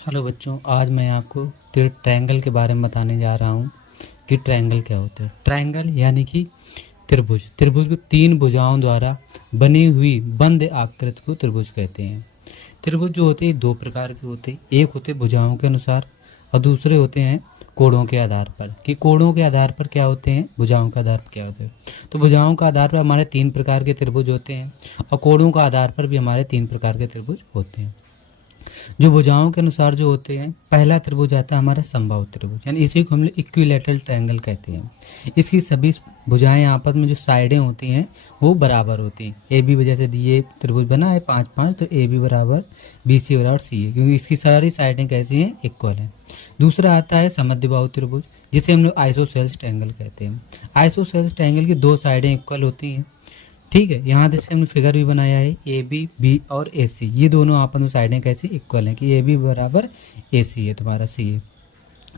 Hello बच्चों, आज मैं आपको ट्रायंगल के बारे में बताने जा रहा हूँ कि ट्रायंगल क्या होता है। ट्रायंगल यानी कि त्रिभुज। त्रिभुज को तीन भुजाओं द्वारा बनी हुई बंद आकृति को त्रिभुज कहते हैं। त्रिभुज जो होते हैं दो प्रकार के होते हैं, एक होते भुजाओं के अनुसार और दूसरे होते हैं कोणों के आधार पर। कि कोणों के आधार पर क्या होते हैं, भुजाओं के आधार पर क्या होते हैं। तो भुजाओं का आधार पर हमारे तीन प्रकार के त्रिभुज होते हैं और कोणों का आधार पर भी हमारे तीन प्रकार के त्रिभुज होते हैं। जो भुजाओं के अनुसार जो होते हैं, पहला त्रिभुज आता है हमारा समबाहु त्रिभुज, यानी इसी को हम लोग इक्विलैटरल ट्रायंगल कहते हैं। इसकी सभी भुजाएं आपस में जो साइडें होती हैं वो बराबर होती हैं। ए बी वजह से ये त्रिभुज बना है 5-5, तो ए बी बराबर बी सी बराबर सी है, क्योंकि इसकी सारी साइडें कैसी हैं, इक्वल हैं। दूसरा आता है समद्विबाहु त्रिभुज, जिसे हम लोग आइसोसेल्स ट्रायंगल कहते हैं। आइसोसेल्स ट्रायंगल की दो साइडें इक्वल होती हैं, ठीक है। यहाँ जैसे हमने फिगर भी बनाया है, ए बी बी और ए सी, ये दोनों आपस में साइडें कैसी इक्वल हैं कि ए बी बराबर ए सी है, तुम्हारा सी है।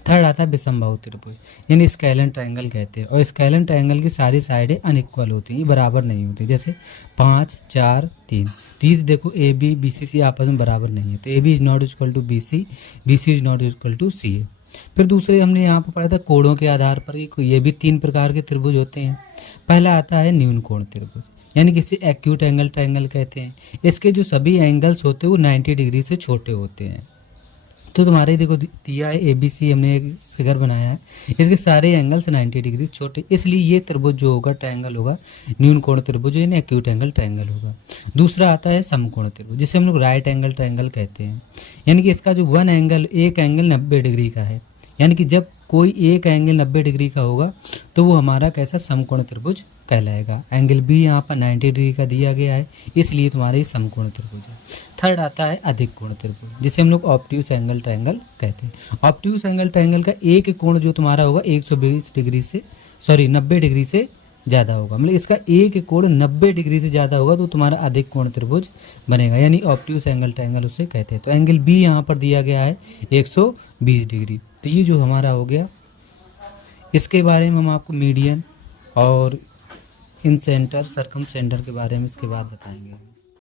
थर्ड आता है विषमबाहु त्रिभुज, यानी स्केलन ट्रायंगल कहते हैं। और स्केलन ट्रायंगल की सारी साइडें अनइक्वल होती हैं, ये बराबर नहीं होती। जैसे 5 4 3, तो ये देखो ए बी बी सी आपस में बराबर नहीं है, तो A B is not equal to B C is not equal to C है। फिर दूसरे हमने यहाँ पर पढ़ा था कोणों के आधार पर, ये भी तीन प्रकार के त्रिभुज होते हैं। पहला आता है न्यून कोण त्रिभुज, यानी कि इसे एक्यूट एंगल ट्रायंगल कहते हैं। इसके जो सभी एंगल्स होते हैं वो 90 डिग्री से छोटे होते हैं। तो तुम्हारे देखो दिया है ए बी सी, हमने एक फिगर बनाया है, इसके सारे एंगल्स 90 डिग्री छोटे, इसलिए ये त्रिभुज जो होगा ट्रायंगल होगा न्यून कोण त्रिभुज, यानी एक्यूट एंगल ट्रायंगल होगा। दूसरा आता है समकोण त्रिभुज, जिसे हम लोग राइट एंगल ट्रायंगल कहते हैं। यानी कि इसका जो एक एंगल 90 डिग्री का है, यानी कि जब कोई एक एंगल 90 डिग्री का होगा तो वो हमारा कैसा समकोण त्रिभुज कहलाएगा। एंगल बी यहाँ पर 90 डिग्री का दिया गया है, इसलिए तुम्हारे समकोण त्रिभुज है। थर्ड आता है अधिक कोण त्रिभुज, जिसे हम लोग ऑब्ट्यूज एंगल ट्रायंगल कहते हैं। ऑब्ट्यूज एंगल ट्रायंगल का एक कोण जो तुम्हारा होगा 120 डिग्री से 90 डिग्री से ज़्यादा होगा, मतलब इसका एक कोण 90 डिग्री से ज़्यादा होगा तो तुम्हारा अधिक कोण त्रिभुज बनेगा, यानी ऑब्ट्यूज एंगल ट्रायंगल उसे कहते हैं। तो एंगल बी यहाँ पर दिया गया है 120 डिग्री, तो ये जो हमारा हो गया। इसके बारे में हम आपको मीडियन और इन सेंटर सर्कम सेंटर के बारे में इसके बाद बताएंगे।